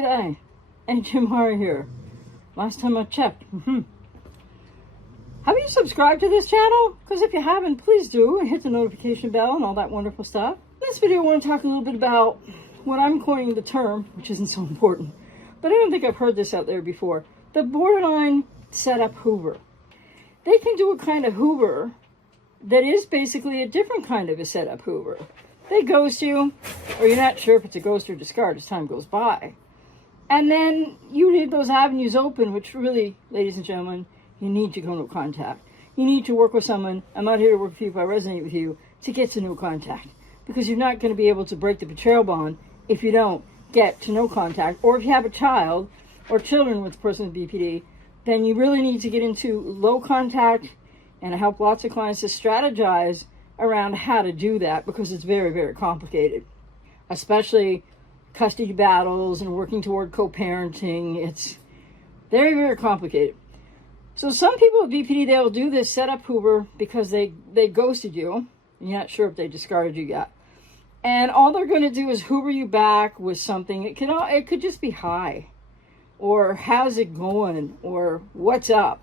good day. And Jim Hara here. Last time I checked. Have you subscribed to this channel? Because if you haven't, please do. And hit the notification bell and all that wonderful stuff. In this video, I want to talk a little bit about what I'm coining the term, which isn't so important, but I don't think I've heard this out there before. The borderline setup Hoover. They can do a kind of Hoover that is basically a different kind of a setup Hoover. They ghost you, or you're not sure if it's a ghost or discard as time goes by. And then you leave those avenues open, which really, ladies and gentlemen, you need to go no contact. You need to work with someone. I'm not here to work with you if I resonate with you, to get to no contact. Because you're not going to be able to break the betrayal bond if you don't get to no contact. Or if you have a child or children with a person with BPD, then you really need to get into low contact. And I help lots of clients to strategize around how to do that, because it's very, very complicated. Especially custody battles and working toward co-parenting. It's very, very complicated. So some people with BPD, they'll do this setup Hoover because they ghosted you. And you're not sure if they discarded you yet. And all they're going to do is Hoover you back with something. It could just be hi, or how's it going, or what's up.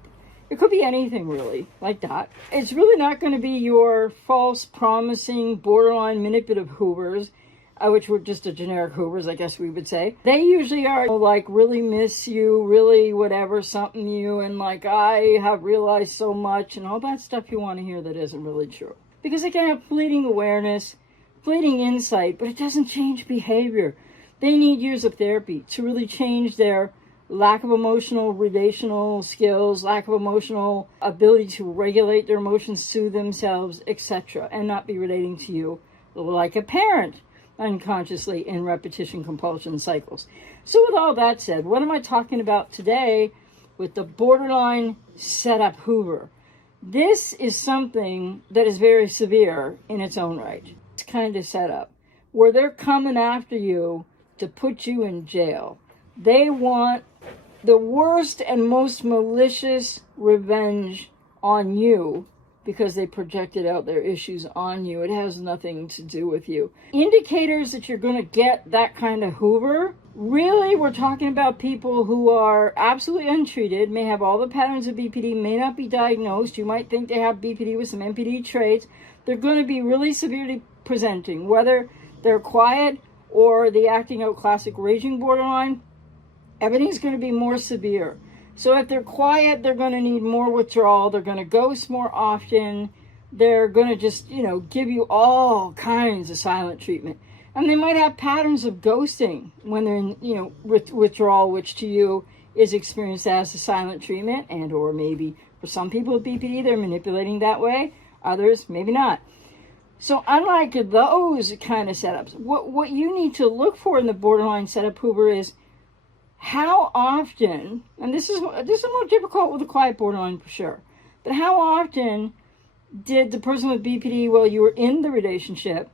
It could be anything really like that. It's really not going to be your false, promising, borderline manipulative Hoovers, which were just a generic Hoovers, I guess we would say. They usually are like, really miss you, really whatever, something you, and like, I have realized so much, and all that stuff you want to hear that isn't really true. Because they can have fleeting awareness, fleeting insight, but it doesn't change behavior. They need years of therapy to really change their lack of emotional relational skills, lack of emotional ability to regulate their emotions, soothe themselves, etc., and not be relating to you like a parent unconsciously in repetition compulsion cycles. So with all that said, what am I talking about today with the borderline setup Hoover? This is something that is very severe in its own right. It's kind of setup where they're coming after you to put you in jail. They want the worst and most malicious revenge on you because they projected out their issues on you. It has nothing to do with you. Indicators that you're going to get that kind of Hoover, really, we're talking about people who are absolutely untreated, may have all the patterns of BPD, may not be diagnosed. You might think they have BPD with some MPD traits. They're going to be really severely presenting, whether they're quiet or the acting out classic raging borderline. Everything's going to be more severe. So if they're quiet, they're going to need more withdrawal. They're going to ghost more often. They're going to just, give you all kinds of silent treatment. And they might have patterns of ghosting when they're in, withdrawal, which to you is experienced as a silent treatment, and or maybe for some people with BPD, they're manipulating that way. Others, maybe not. So unlike those kind of setups, what you need to look for in the borderline setup Hoover is how often, and this is more difficult with the quiet borderline for sure, but how often did the person with BPD, while you were in the relationship,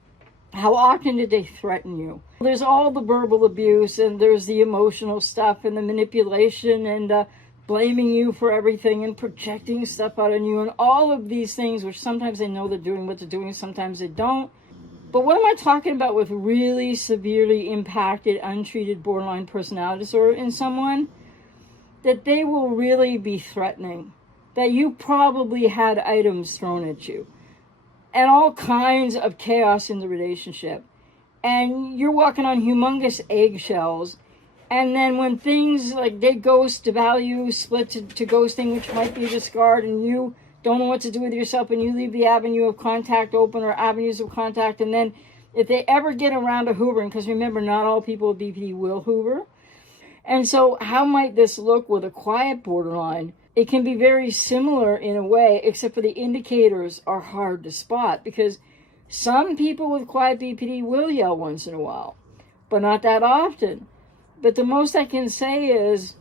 how often did they threaten you? There's all the verbal abuse, and there's the emotional stuff, and the manipulation, and blaming you for everything, and projecting stuff out on you, and all of these things, which sometimes they know they're doing what they're doing, sometimes they don't. But what am I talking about with really severely impacted, untreated borderline personality disorder in someone? That they will really be threatening. That you probably had items thrown at you. And all kinds of chaos in the relationship. And you're walking on humongous eggshells. And then when things like they ghost, devalue, split to ghosting, which might be a discard, and you don't know what to do with yourself, and you leave the avenue of contact open, or avenues of contact, and then if they ever get around to hoovering, because remember, not all people with BPD will hoover. And so how might this look with a quiet borderline? It can be very similar in a way, except for the indicators are hard to spot, because some people with quiet BPD will yell once in a while, but not that often. But the most I can say is,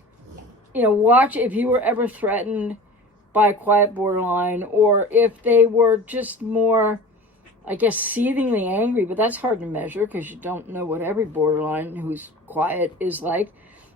watch if you were ever threatened by a quiet borderline, or if they were just more, I guess, seethingly angry, but that's hard to measure because you don't know what every borderline who's quiet is like.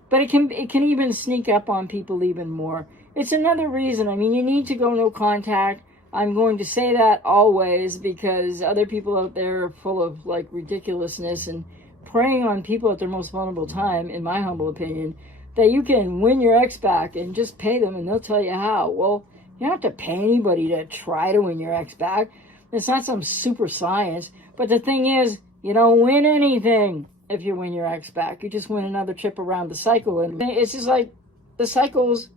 But it can even sneak up on people even more. It's another reason. You need to go no contact. I'm going to say that always because other people out there are full of ridiculousness and preying on people at their most vulnerable time, in my humble opinion, that you can win your ex back and just pay them and they'll tell you how. Well, you don't have to pay anybody to try to win your ex back. It's not some super science. But the thing is, you don't win anything if you win your ex back. You just win another trip around the cycle. And it's just like the cycles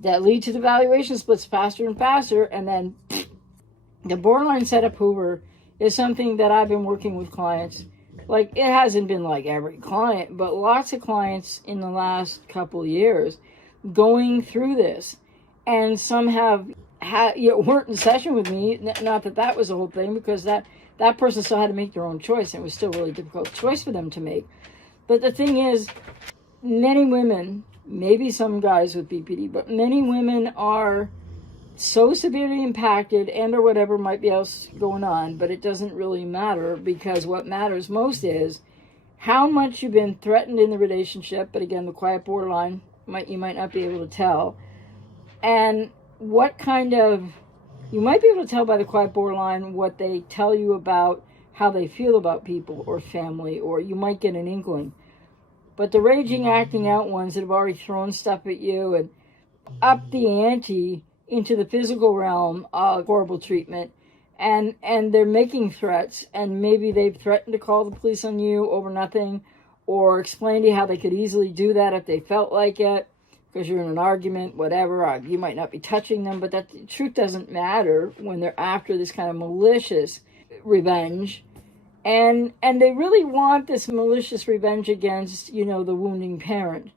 that lead to the valuation splits faster and faster. And then the borderline setup Hoover is something that I've been working with clients. Like, it hasn't been like every client, but lots of clients in the last couple of years going through this. And some have weren't in session with me. Not that that was the whole thing, because that person still had to make their own choice. And it was still a really difficult choice for them to make. But the thing is, many women, maybe some guys with BPD, but many women are so severely impacted and or whatever might be else going on, but it doesn't really matter, because what matters most is how much you've been threatened in the relationship. But again, the quiet borderline, you might not be able to tell. And what kind of, you might be able to tell by the quiet borderline what they tell you about how they feel about people or family, or you might get an inkling. But the raging, acting out ones that have already thrown stuff at you and up the ante into the physical realm of horrible treatment, and they're making threats, and maybe they've threatened to call the police on you over nothing, or explain to you how they could easily do that if they felt like it, because you're in an argument, whatever. You might not be touching them, but that the truth doesn't matter when they're after this kind of malicious revenge. And they really want this malicious revenge against, the wounding parent.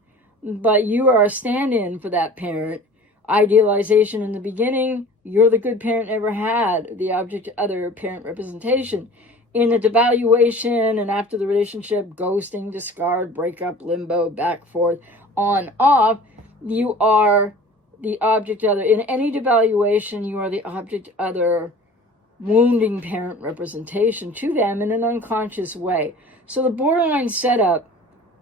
But you are a stand-in for that parent. Idealization in the beginning, you're the good parent never had, the object other parent representation. In the devaluation and after the relationship, ghosting, discard, breakup, limbo, back, forth, on, off, you are the object other. In any devaluation, you are the object other wounding parent representation to them in an unconscious way. So the borderline setup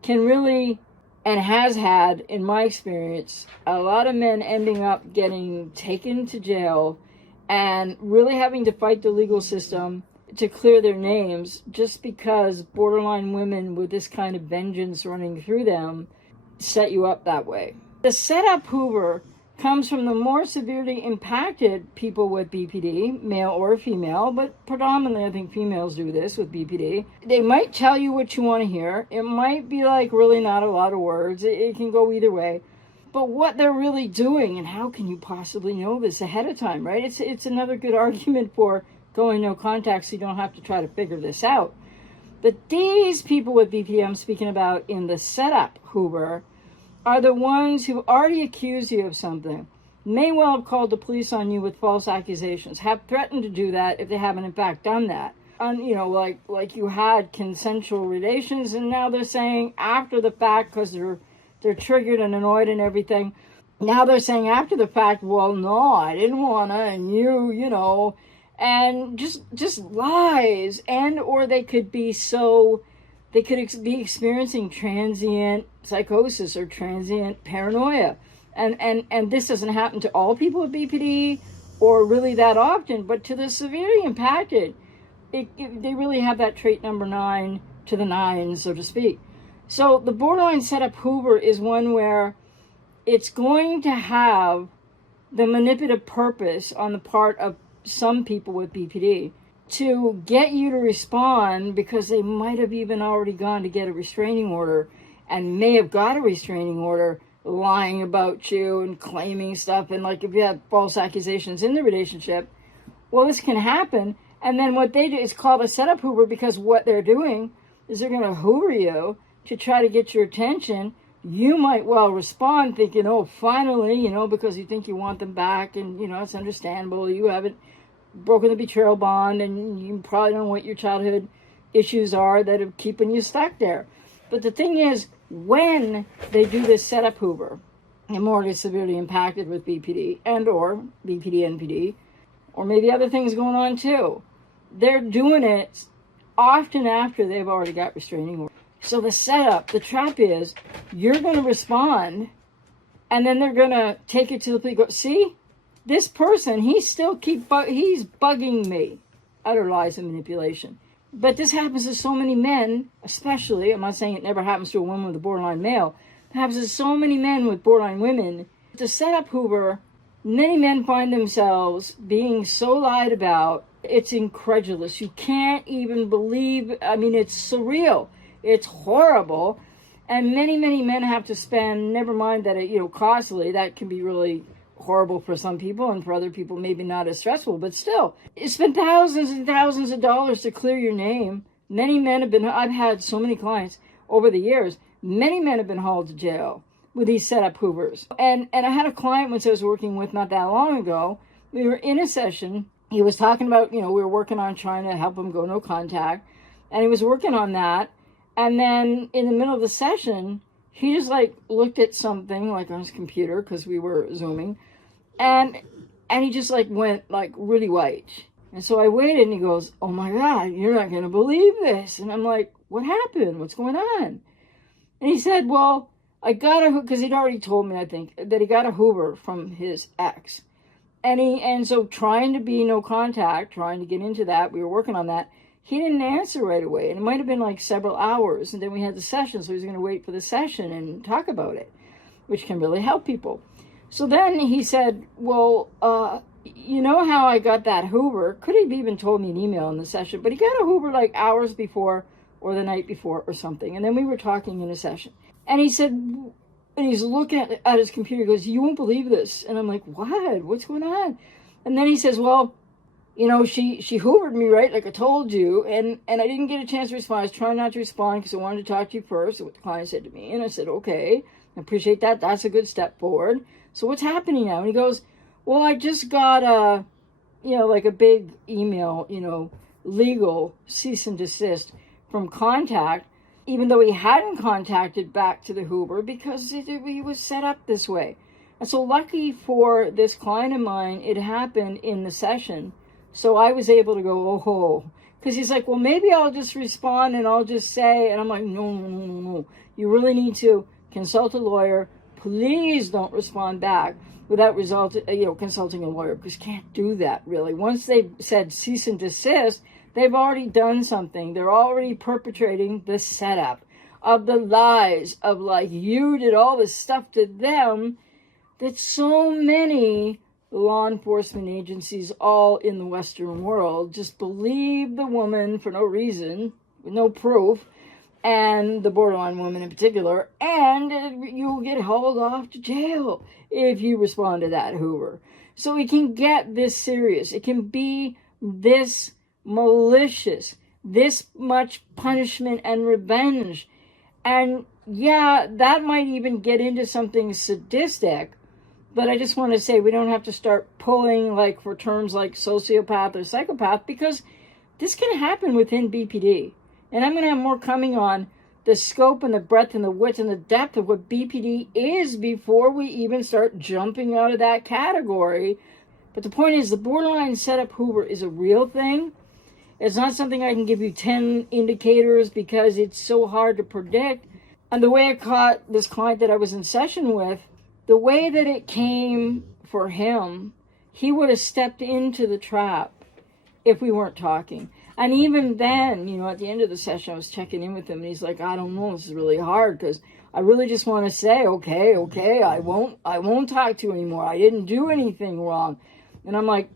can really, and has had, in my experience, a lot of men ending up getting taken to jail and really having to fight the legal system to clear their names, just because borderline women with this kind of vengeance running through them set you up that way. The setup Hoover comes from the more severely impacted people with BPD, male or female, but predominantly I think females do this with BPD. They might tell you what you want to hear. It might be like really not a lot of words. It can go either way. But what they're really doing, and how can you possibly know this ahead of time, right? It's another good argument for going no contact, so you don't have to try to figure this out. But these people with BPD I'm speaking about in the setup Hoover are the ones who already accuse you of something, may well have called the police on you with false accusations, have threatened to do that if they haven't in fact done that. Like you had consensual relations, and now they're saying after the fact, because they're triggered and annoyed and everything, now they're saying after the fact, well, no, I didn't wanna, and and just lies. And or they could be experiencing transient psychosis or transient paranoia. And this doesn't happen to all people with BPD or really that often, but to the severely impacted, they really have that trait number 9 to the 9, so to speak. So the borderline setup Hoover is one where it's going to have the manipulative purpose on the part of some people with BPD to get you to respond, because they might have even already gone to get a restraining order and may have got a restraining order, lying about you and claiming stuff. And like if you have false accusations in the relationship, well, this can happen. And then what they do is called a setup Hoover, because what they're doing is they're going to Hoover you to try to get your attention. You might well respond thinking, oh, finally, because you think you want them back, and, it's understandable. You haven't broken the betrayal bond, and you probably don't know what your childhood issues are that are keeping you stuck there. But the thing is, when they do this setup Hoover, and more severely impacted with BPD and or BPD, NPD, or maybe other things going on too, they're doing it often after they've already got restraining orders. So the setup, the trap is, you're going to respond, and then they're going to take it to the police. Go, see, this person, he's bugging me. Utter lies and manipulation. But this happens to so many men, especially, I'm not saying it never happens to a woman with a borderline male, it happens to so many men with borderline women. To set up Hoover, many men find themselves being so lied about, it's incredulous. You can't even believe, I mean, it's surreal. It's horrible. And many, many men have to spend, never mind that it, costly, that can be really horrible for some people, and for other people maybe not as stressful, but still, you spend thousands and thousands of dollars to clear your name. Many men have been, I've had so many clients over the years, many men have been hauled to jail with these setup Hoovers. And I had a client once I was working with not that long ago. We were in a session. He was talking about, we were working on trying to help him go no contact, and he was working on that. And then in the middle of the session, he just looked at something on his computer, because we were Zooming, and he just went really white. And so I waited, and he goes, "Oh my God, you're not going to believe this." And I'm like, "What happened? What's going on?" And he said, "Well, I got because he'd already told me, I think, that he got a Hoover from his ex. And so trying to be no contact, trying to get into that, we were working on that. He didn't answer right away. And it might have been several hours. And then we had the session, so he was going to wait for the session and talk about it, which can really help people. So then he said, "Well, you know how I got that Hoover?" Could have even told me an email in the session, but he got a Hoover hours before or the night before or something. And then we were talking in a session. And he said, and he's looking at his computer, he goes, "You won't believe this." And I'm like, "What? What's going on?" And then he says, "Well, she Hoovered me, right? Like I told you." And I didn't get a chance to respond. I was trying not to respond because I wanted to talk to you first, what the client said to me. And I said, "Okay, I appreciate that. That's a good step forward. So what's happening now?" And he goes, "Well, I just got a big email, legal cease and desist from Contact, even though he hadn't contacted back to the Hoover because he was set up this way." And so lucky for this client of mine, it happened in the session. So I was able to go, "Oh," because he's like, "Well, maybe I'll just respond and I'll just say," and I'm like, No. You really need to consult a lawyer. Please don't respond back without consulting a lawyer, because you can't do that really. Once they've said cease and desist, they've already done something. They're already perpetrating the setup of the lies of you did all this stuff to them that so many law enforcement agencies all in the Western world just believe the woman for no reason, with no proof, and the borderline woman in particular, and you'll get hauled off to jail if you respond to that Hoover. So it can get this serious. It can be this malicious, this much punishment and revenge. And yeah, that might even get into something sadistic, but I just want to say we don't have to start pulling for terms like sociopath or psychopath, because this can happen within BPD. And I'm going to have more coming on the scope and the breadth and the width and the depth of what BPD is before we even start jumping out of that category. But the point is, the borderline setup Hoover is a real thing. It's not something I can give you 10 indicators because it's so hard to predict. And the way I caught this client that I was in session with, the way that it came for him, he would have stepped into the trap if we weren't talking. And even then, at the end of the session, I was checking in with him, and he's like, "I don't know, this is really hard because I really just want to say, okay, I won't talk to you anymore. I didn't do anything wrong." And I'm like,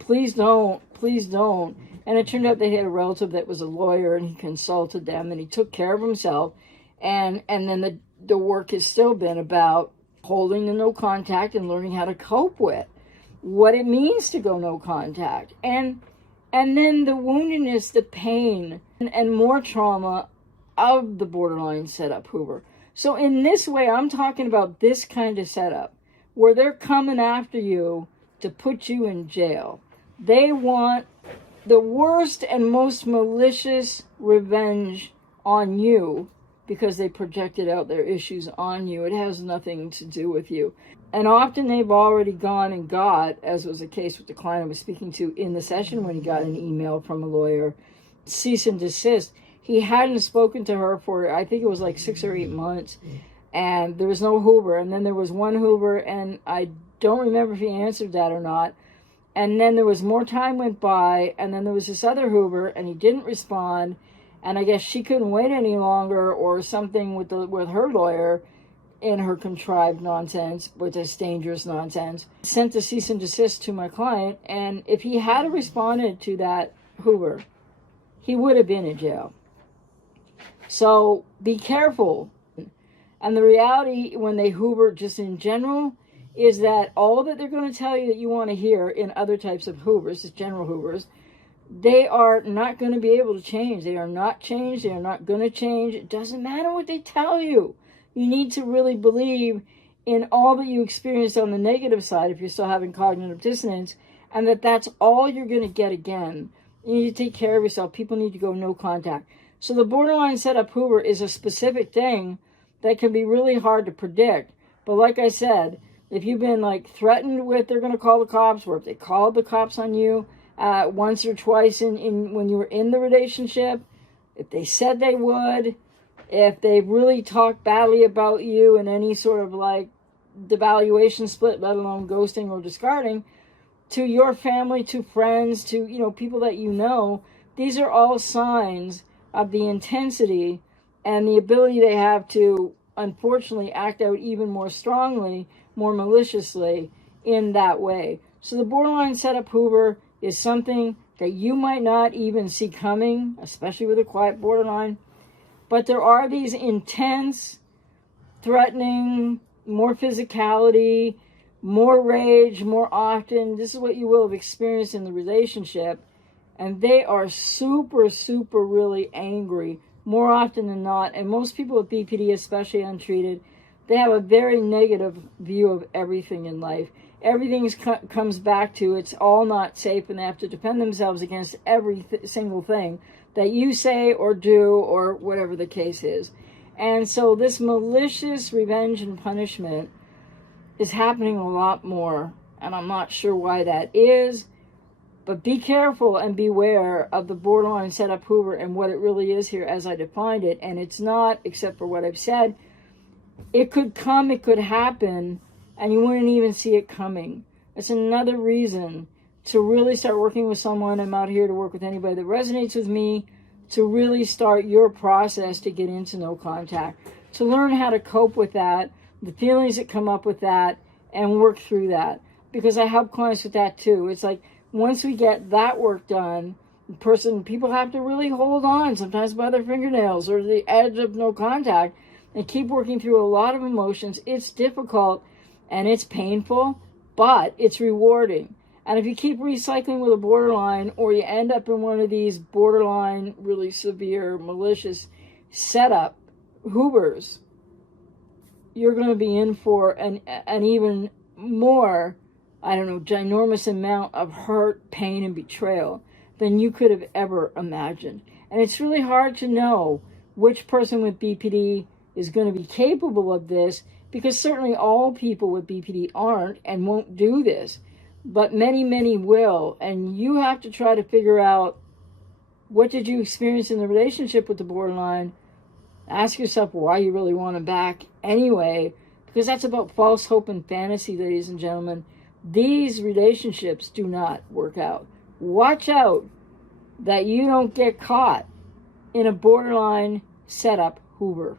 please don't. And it turned out they had a relative that was a lawyer, and he consulted them, and he took care of himself. And then the work has still been about holding the no contact and learning how to cope with what it means to go no contact. And then the woundedness, the pain, and more trauma of the borderline setup Hoover. So in this way, I'm talking about this kind of setup where they're coming after you to put you in jail. They want the worst and most malicious revenge on you because they projected out their issues on you. It has nothing to do with you. And often they've already gone and got, as was the case with the client I was speaking to in the session when he got an email from a lawyer, cease and desist. He hadn't spoken to her for, I think it was 6 or 8 months, and there was no Hoover. And then there was one Hoover, and I don't remember if he answered that or not. And then there was more time went by, and then there was this other Hoover, and he didn't respond. And I guess she couldn't wait any longer, or something with her lawyer in her contrived nonsense, with this dangerous nonsense, sent a cease and desist to my client. And if he had responded to that Hoover, he would have been in jail. So be careful. And the reality when they Hoover just in general is that all that they're going to tell you that you want to hear in other types of Hoovers, as general Hoovers, they are not going to be able to change. They are not changed. They are not going to change. It doesn't matter what they tell you. You need to really believe in all that you experienced on the negative side if you're still having cognitive dissonance, and that's all you're going to get again. You need to take care of yourself. People need to go no contact. So the borderline setup Hoover is a specific thing that can be really hard to predict. But like I said, if you've been like threatened with they're going to call the cops, or if they called the cops on you once or twice in when you were in the relationship, if they said they would, if they really talked badly about you in any sort of like devaluation split, let alone ghosting or discarding, to your family, to friends, to people that you know, these are all signs of the intensity and the ability they have to unfortunately act out even more strongly, more maliciously in that way. So the borderline setup Hoover is something that you might not even see coming, especially with a quiet borderline. But there are these intense, threatening, more physicality, more rage, more often. This is what you will have experienced in the relationship. And they are super, super really angry more often than not. And most people with BPD, especially untreated, they have a very negative view of everything in life. Everything comes back to it's all not safe, and they have to defend themselves against every single thing that you say or do or whatever the case is. And so this malicious revenge and punishment is happening a lot more, and I'm not sure why that is. But be careful and beware of the borderline setup Hoover and what it really is here as I defined it. And it's not, except for what I've said, it could come, it could happen, and you wouldn't even see it coming. It's another reason to really start working with someone. I'm out here to work with anybody that resonates with me, to really start your process to get into no contact, to learn how to cope with that, the feelings that come up with that, and work through that. Because I help clients with that too. It's like, once we get that work done, people have to really hold on, sometimes by their fingernails or the edge of no contact, and keep working through a lot of emotions. It's difficult and it's painful, but it's rewarding. And if you keep recycling with a borderline, or you end up in one of these borderline, really severe, malicious setup Hoovers, you're going to be in for an even more, ginormous amount of hurt, pain, and betrayal than you could have ever imagined. And it's really hard to know which person with BPD is going to be capable of this, because certainly all people with BPD aren't and won't do this, but many, many will. And you have to try to figure out, what did you experience in the relationship with the borderline? Ask yourself why you really want them back anyway, because that's about false hope and fantasy, ladies and gentlemen. These relationships do not work out. Watch out that you don't get caught in a borderline setup Hoover.